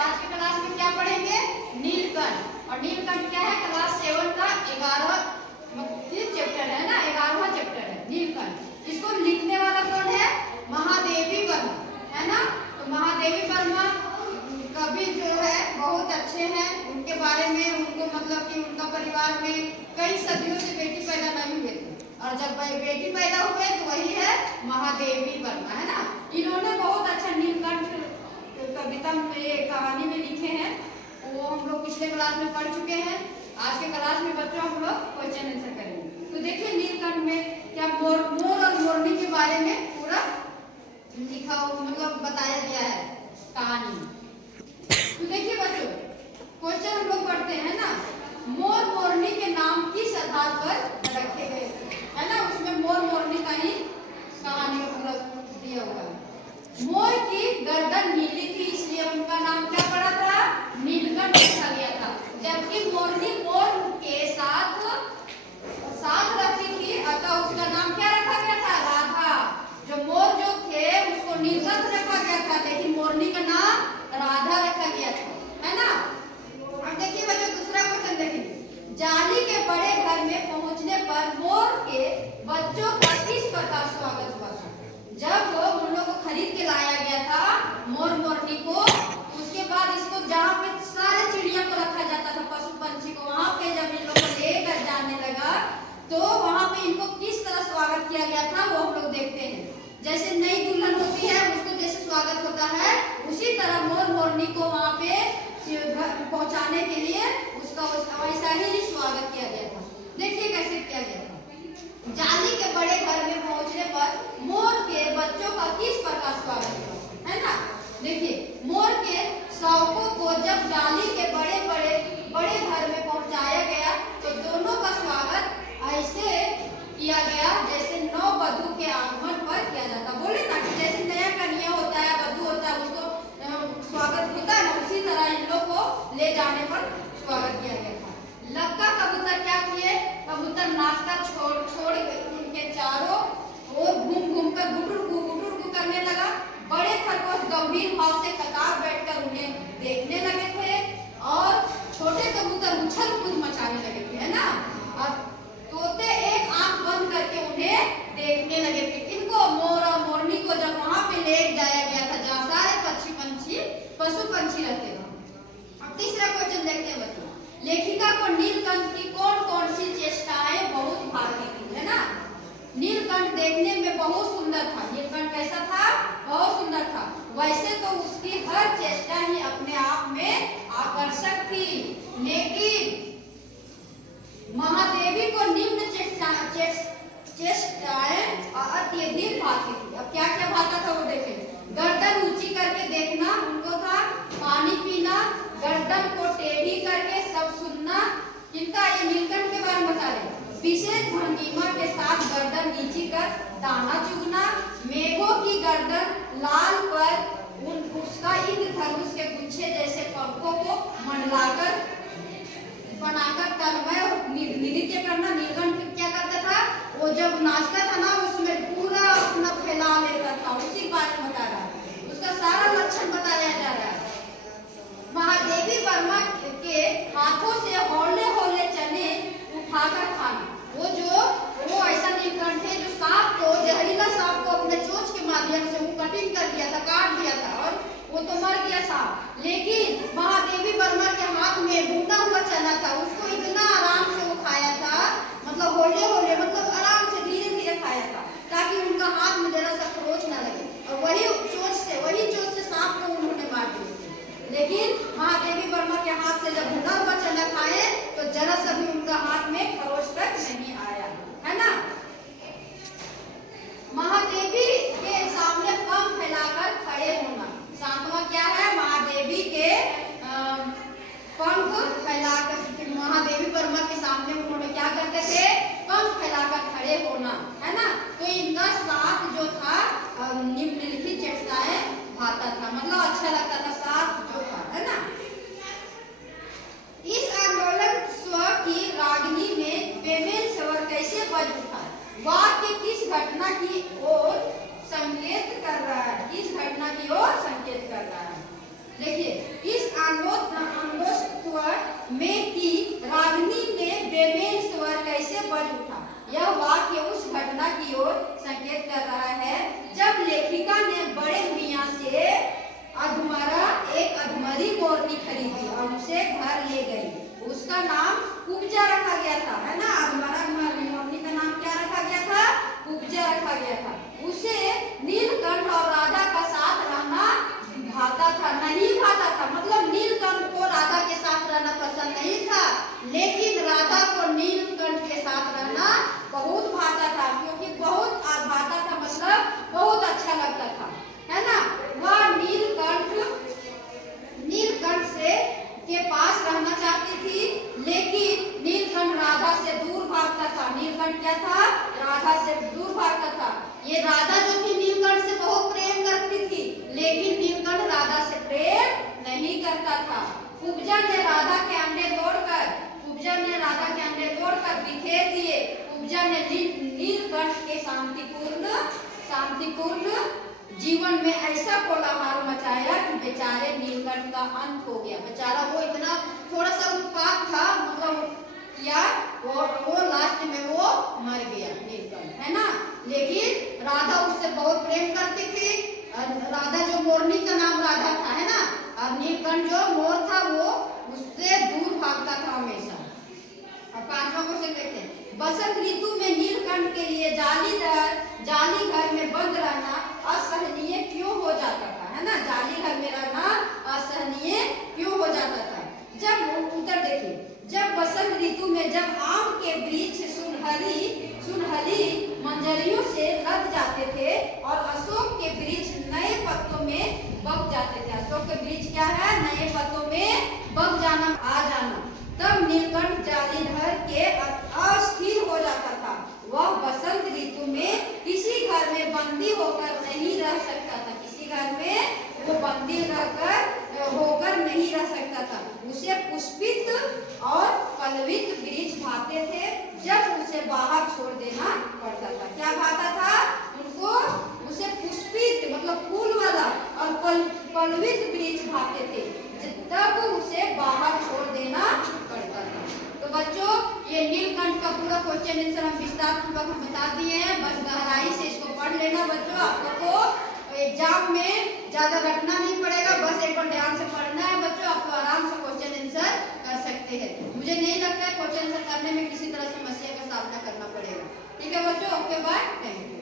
आज के क्लास में क्या पढ़ेंगे? नीलकंठ। और नीलकंठ क्या है? क्लास 7 का 11वां चैप्टर है ना, 11वां चैप्टर है नीलकंठ। इसको लिखने वाला कौन है? महादेवी वर्मा, है ना। तो महादेवी वर्मा कवि जो है बहुत अच्छे हैं। उनके बारे में उनको मतलब कि उनका परिवार में कई सदियों से बेटी पैदा नहीं हुए थे, और जब बेटी पैदा हुए तो वही है महादेवी वर्मा, है ना। इन्होंने बहुत अच्छा नीलकंठ कविता में कहानी में लिखे हैं, वो हम लोग पिछले क्लास में पढ़ चुके हैं। आज के क्लास में बच्चों हम लोग क्वेश्चन आंसर करेंगे। तो देखिए नीलकंठ में क्या मोर और मोरनी के बारे में पूरा लिखा मतलब बताया गया है कहानी। तो देखिए बच्चों क्वेश्चन हम लोग पढ़ते हैं ना। मोर मोरनी के नाम किस आधार पर रखे गए, है ना। उसमें मोर मोरनी का ही कहानी में पूरा दिया हुआ है। मोर की गर्दन नीली थी इसलिए उनका नाम क्या पड़ा था? नीलकंठ रखा गया था। जबकि मोरनी मोर के साथ रखी थी, अतः उसका नाम क्या रखा गया था? राधा। जो मोर जो थे उसको नीलकंठ रखा गया था, लेकिन मोरनी का नाम राधा रखा गया था, है ना। अब देखिए बच्चों दूसरा क्वेश्चन देखिए। जाली के बड़े घर में पहुंचने पर मोर के बच्चों का किस प्रकार स्वागत हुआ था? जब उन लोगों को खरीद के लाया गया था मोर मोरनी को, उसके बाद इसको जहाँ पे सारे चिड़िया को रखा जाता था, पशु पंछी को, वहां पे जब इन लोगों को लेकर जाने लगा तो वहां पे इनको किस तरह स्वागत किया गया था वो हम लोग देखते हैं। जैसे नई दुल्हन होती है उसको जैसे स्वागत होता है, उसी तरह मोर मोरनी को वहां पे पहुंचाने के लिए उसका वैसा ही स्वागत किया गया था। देखिए कैसे किया गया था। जाली के बड़े घर में पहुंचने पर मोर के बच्चों का किस प्रकार स्वागत हुआ, है ना। देखिए मोर के शावकों को जब जाली के बड़े घर में पहुंचाया गया तो दोनों का स्वागत ऐसे किया गया जैसे नववधू के आगमन पर किया जाता। बोले ना कि जैसे नया कन्या होता है, वधू होता है, उसको स्वागत होता है ना, उसी तरह इन लोग को ले जाने पर स्वागत किया गया था। लक्का कबूतर क्या किए? कबूतर नाश्ता छोड़ उनके चारों ओर घूम कर गुटुर करने लगा। बड़े खरगोश गंभीर भाव से कतार बैठकर उन्हें देखने लगे थे और छोटे कबूतर उछल कूद मचाने लगे थे, है ना। और तोते एक आंख बंद करके उन्हें देखने लगे थे। इनको मोर और मोरनी को जब वहां पे ले जाया गया था जहाँ सारे पशु पंछी रहते थे। अब तीसरा क्वेश्चन देखते हैं बच्चों। लेखिका को नीलकंठ की कौन कौन सी चेष्टाएं बहुत भाती थी, है ना। नीलकंठ देखने में बहुत सुंदर था। नीलकंठ कैसा था? बहुत सुंदर था। वैसे तो उसकी हर चेष्टा ही अपने आप में आकर्षक थी, लेकिन महादेवी को निम्न चेष्टाएं अत्यधिक भाती थी। अब क्या क्या भाता था वो देखें। गर्दन ऊंची करके देखना उनको था, पानी पीना, गर्दन को टेढ़ी करके सब सुनना। किनका? ये नीलकंठ के बारे में बता रहे। विशेष भंगिमा के साथ गर्दन नीची कर दाना चुगना, मेघों की गर्दन लाल पर उसका इंद्रधनुष के गुच्छे जैसे पंखों को मंडलाकर बनाकर तन्मय नृत्य करना। नीलकंठ क्या करता था? वो जब नाचता था ना उसमें पूरा अपना फैला लेता था। उसी बात में बता रहा है, उसका सारा लक्षण बताया जा रहा है। महादेवी वर्मा के हाथों से हौले हौले चने उठाकर खाना। वो ऐसा नीलकंठ है जो सांप को, जहरीला सांप को अपने चोंच के माध्यम से वो कटिंग कर दिया था, काट दिया था और वो तो मर गया सांप। लेकिन महादेवी वर्मा के हाथ में भुना हुआ चना था, उसको इतना आराम से वो खाया था, मतलब हौले हौले मतलब आराम से धीरे धीरे खाया था ताकि उनका हाथ में जरा सा खरोच ना लगे, और वही चोंच से सांप को उन्होंने मार दिया। लेकिन महादेवी वर्मा के हाथ से जब भुना हुआ चना खाए तो जरा सा भी उनका हाथ में खरोच तक नहीं आया, है ना। महादेवी के सामने पंख फैलाकर खड़े होना। सातवां क्या है? महादेवी के पंख फैलाकर, महादेवी वर्मा के सामने उन्होंने क्या करते थे? पंख फैलाकर खड़े होना, है ना। तो इनका साथ जो था निम्नलिखित में कि रागिनी ने बेमेल स्वर कैसे बज उठा। यह वाक्य उस घटना की ओर संकेत कर रहा है जब लेखिका ने बड़े मियाँ से एक अधमरी मोरनी खरीदी और उसे घर ले गई। उसका नाम कुब्जा रखा गया था, है ना। अधमरा मोरनी का नाम क्या रखा गया था? कुब्जा रखा गया था। उसे नीलकंठ और राधा का साथ रहना भाता था, नहीं भाता था। मतलब नीलकंठ को राधा के साथ रहना पसंद नहीं था, लेकिन राधा को नीलकंठ के साथ रहना बहुत भाता था, क्योंकि बहुत भाता था मतलब बहुत अच्छा लगता था, है ना। वह नीलकंठ से के पास रहना चाहती थी, लेकिन नीलकंठ राधा से दूर भागता था। नीलकंठ क्या था? राधा से दूर भागता था। ये राधा जो थी नीलकंठ से बहुत प्रेम करती थी, लेकिन नीलकंठ राधा से प्रेम नहीं करता था। कुब्जा ने राधा के अंडे तोड़कर बिखेर दिए। कुब्जा ने नीलकंठ के शांतिपूर्ण जीवन में ऐसा कोलाहल मचाया कि बेचारे नीलकंठ का अंत हो गया। बेचारा वो इतना थोड़ा सा उत्पात था, मतलब या वो लास्ट में वो मर गया नीलकंठ, है ना। लेकिन राधा उससे बहुत प्रेम करती थी। राधा जो मोरनी का नाम राधा था, है ना, और नीलकंठ जो मोर था वो उससे दूर भागता था हमेशा। अब 5वां क्वेश्चन देखते हैं। बसंत ऋतु में नीलकंठ के लिए जाली घर में बंद रहना असहनीय क्यों हो जाता था, है ना। जाली घर में रहना असहनीय क्यों हो जाता था? जब उत्तर देखिए, जब बसंत ऋतु में जब आम के वृक्ष सुनहली मंजरियों से लद जाते थे और अशोक के वृक्ष नए पत्तों में बग जाते थे। अशोक के वृक्ष क्या है? नए पत्तों में बग जाना, आ जाना। तब नीलकंठ जाली घर के अस्थिर हो जाता था। वह बसंत ऋतु में किसी घर में बंदी होकर नहीं रह सकता था। किसी घर में वो बंदी होकर नहीं रह सकता था। उसे पुष्पित और पल्लवित वृक्ष भाते थे, जब उसे बाहर छोड़ देना पड़ता था। क्या भाता था उनको? उसे पुष्पित मतलब फूल वाला और पल्लवित वृक्ष भाते थे, तब उसे बाहर छोड़ देना पड़ता था। तो बच्चों, ये नीलकंठ का पूरा क्वेश्चन आंसर हम विस्तार पूर्वक बता दिए हैं। बस गहराई से इसको पढ़ लेना बच्चों। आप लोग को एग्जाम में ज्यादा रटना नहीं पड़ेगा, बस एक बार ध्यान से पढ़ना है बच्चों। आपको आराम से क्वेश्चन आंसर कर सकते हैं। मुझे नहीं लगता है क्वेश्चन आंसर करने में किसी तरह समस्या का सामना करना पड़ेगा। ठीक है बच्चों, ओके बाय, थैंक यू।